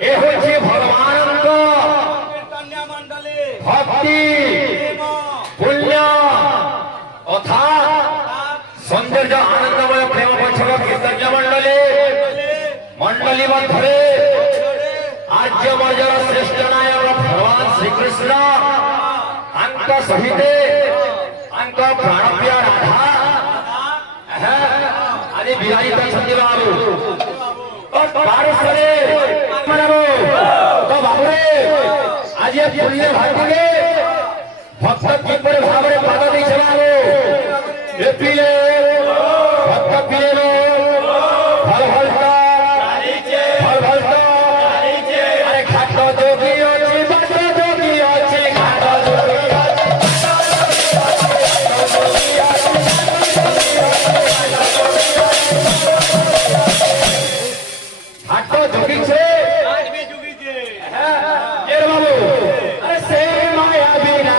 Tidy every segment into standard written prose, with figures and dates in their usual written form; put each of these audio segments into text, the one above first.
এ হচ্ছে ভগবানଙ୍କ ভক্তি পুণ্য অর্থাৎ সৌন্দর্য আনন্দময় প্রেম বৈষ্ণব কীর্তন্য মণ্ডলী মধ্যে আর্য বর্জর শ্রেষ্ঠ নায়ক ভগবান শ্রীকৃষ্ণ আঙ্ক সহিতে আঙ্ক প্রাণপ্রিয় রাধা আদি বিরাজিত অଛନ୍ତି বাবু পারস্পরে তো বাবুরে আজ পুণ্য ভাগ্যে ভক্ত কিপরে ভাবে পাদ দিয়েছে বাবু এপিলে ভক্ত পিলে ভাল ভাল ভাল ভাল আরে খাট যোগী আছে বাট যোগী আছে খাট যোগী খাট যোগী ছে আজ भी যোগী ছে হ্যাঁ এ বাবু আরে সে মায়া বিনা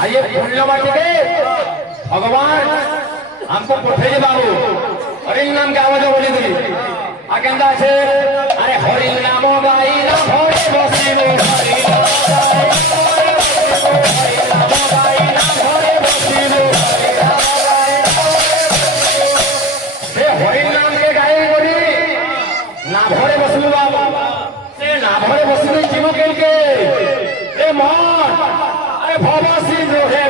आइए पुण्य बाटी के भगवान हमको पठे बाबू हरि नाम के आवाज बोली दी आकेंदा से अरे हरि नाम गाई ना भोरे बसिबो हरि नाम गाई ना भोरे बसिबो से हरि नाम के गाई बोली ना भोरे बसिबो बाबा से ना भोरे बसिबो जीव के ए मन अरे बाबा सिंह है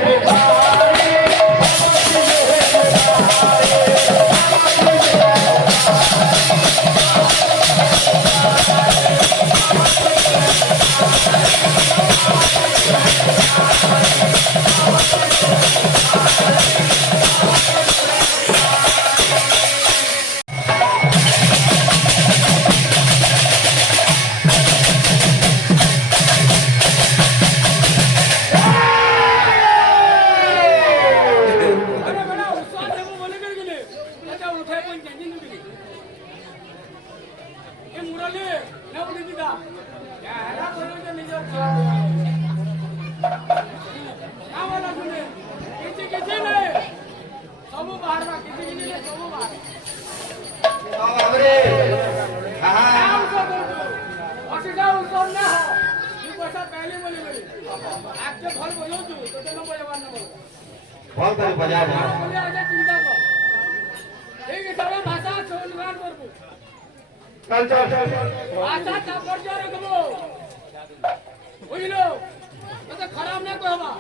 खराब नहीं कहवा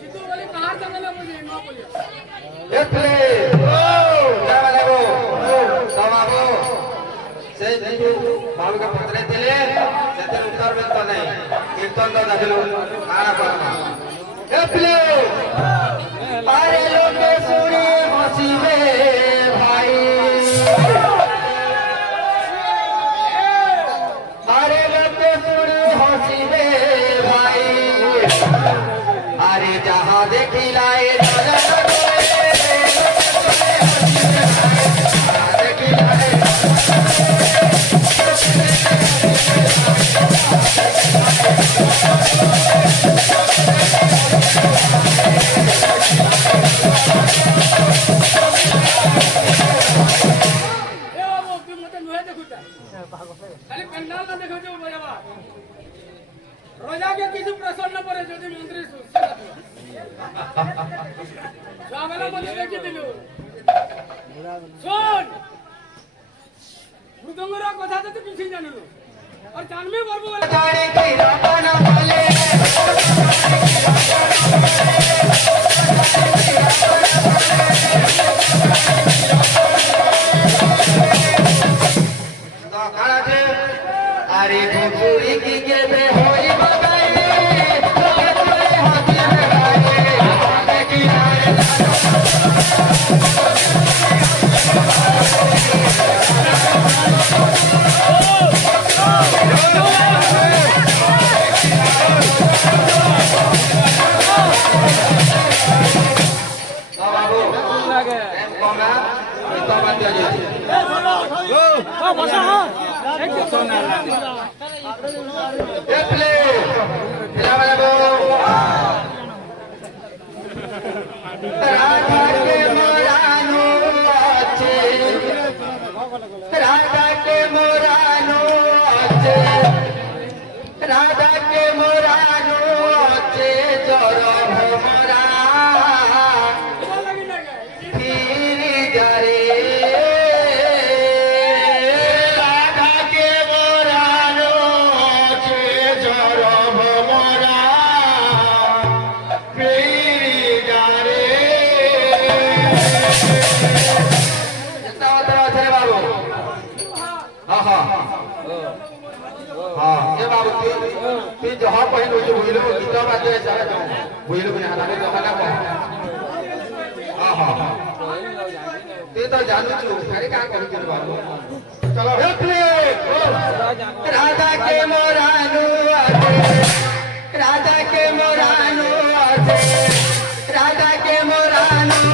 सिद्धू बोले कहां चले मुझे न बोलिए एप्ले ओ जावा लागो बाबू से दिनु बाबू का पत्रे दिले सेते उत्तर में तो नहीं कीर्तन तो दाखलो आना पड़ना एप्ले पारे लोग सुनी हसीबे भाई पारे लोग सुनी हसीबे भाई अरे जहां देखिलाए रोजा के किसी प्रसन्न पड़े जो मंत्री स्वामेला मध्ये देखी दिलु सुन मृदंगरा कथा तो किसी जानलो और जानमे बरबो गाड़ी की रावण वाले तो काला जे अरे गोपुरी की के में होई Play. राधा के मोरानो अच्छे राधा के मोरानो अच्छे राधा के मोरानो अच्छे जर भमरा फिर जरे राधा के मोरानो अच्छे जर भमरा फिर जरे ये बाबू ती जहाँ पहिन हो बुझलो गीत बाजे सारा बुझलो बिना हाथ में जमा ना हां हां ते तो जानू छु अरे का करू के बाबू चलो हे प्ले राधा के मोरानु राधा के मोरानु राधा के मोरानु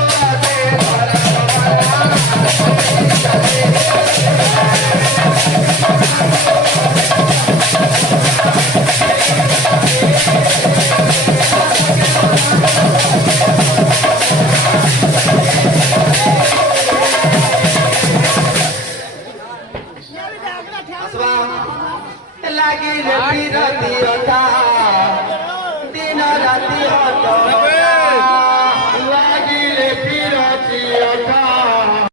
लागी रे दिन राति होता